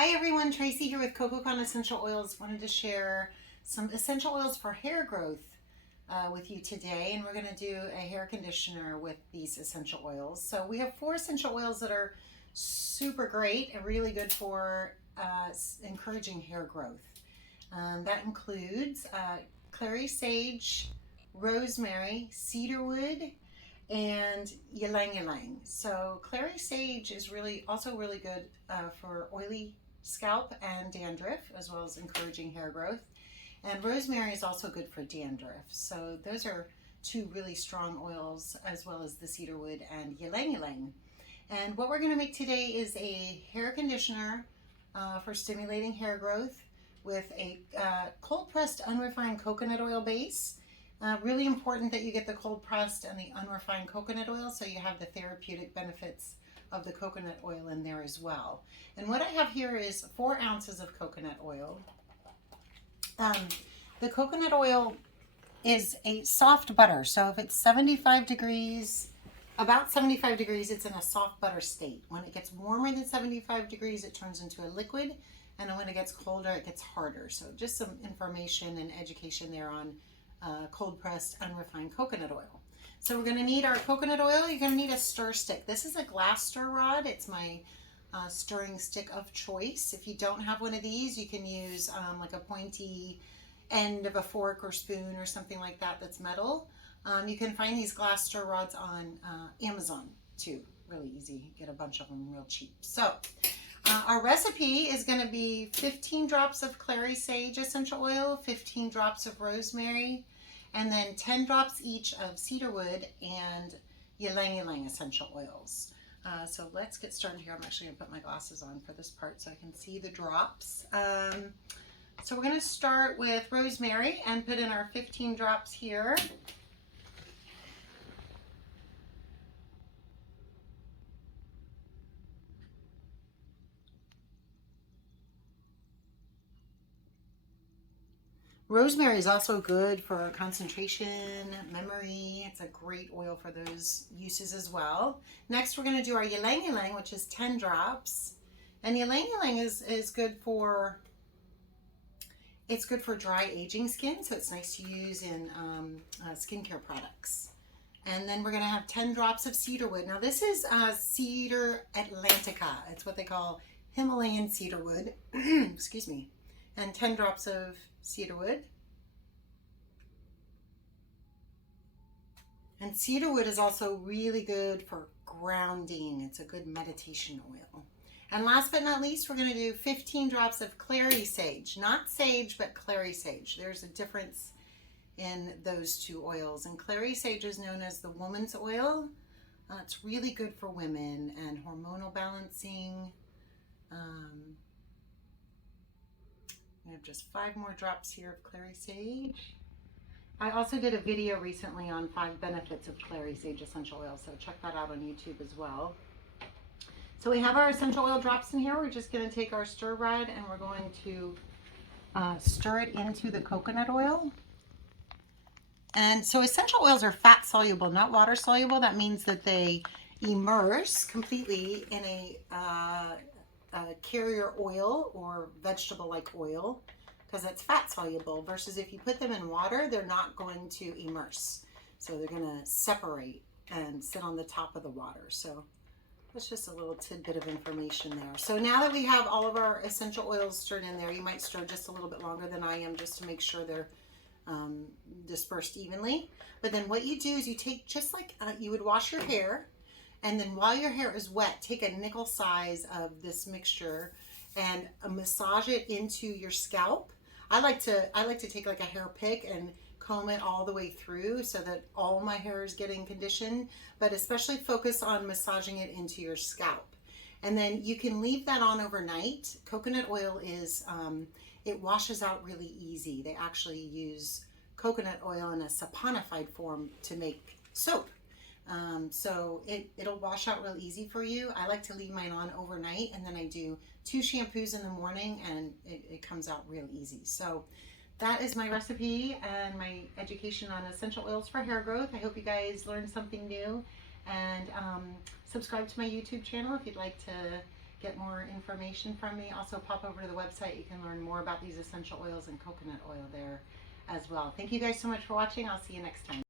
Hi everyone, Tracy here with Kokokahn Essential Oils. Wanted to share some essential oils for hair growth with you today, and we're going to do a hair conditioner with these essential oils. So we have 4 essential oils that are super great and really good for encouraging hair growth. That includes Clary Sage, Rosemary, Cedarwood, and Ylang Ylang. So Clary Sage is also really good for oily scalp and dandruff, as well as encouraging hair growth. And rosemary is also good for dandruff. So those are 2 really strong oils, as well as the cedarwood and Ylang Ylang. And what we're going to make today is a hair conditioner for stimulating hair growth with a cold pressed unrefined coconut oil base. Really important that you get the cold pressed and the unrefined coconut oil so you have the therapeutic benefits of the coconut oil in there as well. And what I have here is 4 ounces of coconut oil. The coconut oil is a soft butter, so if it's 75 degrees, about 75 degrees, it's in a soft butter state. When it gets warmer than 75 degrees, it turns into a liquid, and when it gets colder, it gets harder. So just some information and education there on cold pressed unrefined coconut oil. So we're going to need our coconut oil. You're going to need a stir stick. This is a glass stir rod. It's my stirring stick of choice. If you don't have one of these, you can use like a pointy end of a fork or spoon or something like that that's metal. You can find these glass stir rods on Amazon too. Really easy. Get a bunch of them real cheap. So our recipe is going to be 15 drops of Clary Sage essential oil, 15 drops of rosemary, and then 10 drops each of cedarwood and Ylang Ylang essential oils. So let's get started here. I'm actually going to put my glasses on for this part so I can see the drops. So we're going to start with rosemary and put in our 15 drops here. Rosemary is also good for concentration, memory. It's a great oil for those uses as well. Next, we're going to do our Ylang Ylang, which is 10 drops. And Ylang Ylang is good for, it's good for dry aging skin, so it's nice to use in skincare products. And then we're going to have 10 drops of cedarwood. Now this is Cedar Atlantica. It's what they call Himalayan cedarwood. Excuse me. And 10 drops of cedarwood. And cedarwood is also really good for grounding. It's a good meditation oil. And last but not least, we're going to do 15 drops of Clary Sage. Not sage, but Clary Sage. There's a difference in those 2 oils. And Clary Sage is known as the woman's oil. It's really good for women and hormonal balancing. I have just 5 more drops here of Clary Sage. I also did a video recently on 5 benefits of Clary Sage essential oil, so check that out on YouTube as well. So we have our essential oil drops in here. We're just going to take our stir rod and we're going to stir it into the coconut oil. And so essential oils are fat soluble, not water soluble. That means that they immerse completely in a carrier oil or vegetable-like oil because it's fat soluble, versus if you put them in water, they're not going to immerse. So they're going to separate and sit on the top of the water. So that's just a little tidbit of information there. So now that we have all of our essential oils stirred in there, you might stir just a little bit longer than I am just to make sure they're dispersed evenly. But then what you do is you take, just like you would wash your hair, and then while your hair is wet, take a nickel size of this mixture and massage it into your scalp. I like to take like a hair pick and comb it all the way through so that all my hair is getting conditioned, but especially focus on massaging it into your scalp. And then you can leave that on overnight. Coconut oil is, it washes out really easy. They actually use coconut oil in a saponified form to make soap. So it'll wash out real easy for you. I like to leave mine on overnight, and then I do 2 shampoos in the morning, and it comes out real easy. So that is my recipe and my education on essential oils for hair growth. I hope you guys learned something new, and subscribe to my YouTube channel if you'd like to get more information from me, also pop over to the website. You can learn more about these essential oils and coconut oil there as well. Thank you guys so much for watching. I'll see you next time.